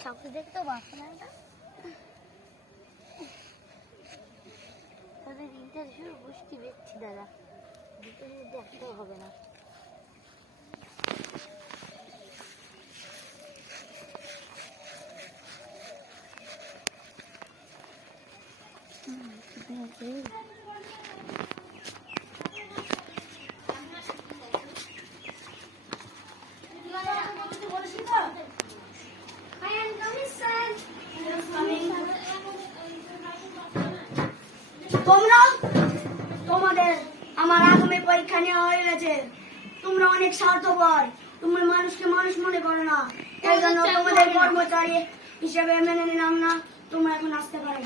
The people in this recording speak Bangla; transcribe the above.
সাপে দেখতে পাচ্ছ না এটা তাদের ইন্টারভিউ বৃষ্টি বেচছি দাদা দুটোর মধ্যে একটাও হবে না তোমরা তোমাদের আমার আগামী পরীক্ষা নেওয়া হয়ে গেছে তোমরা অনেক স্বার্থপর তোমরা মানুষকে মানুষ মনে করো না এই জন্য তোমাদের কর্মচারী হিসেবে মেনে নিলাম না তোমরা এখন আসতে পারো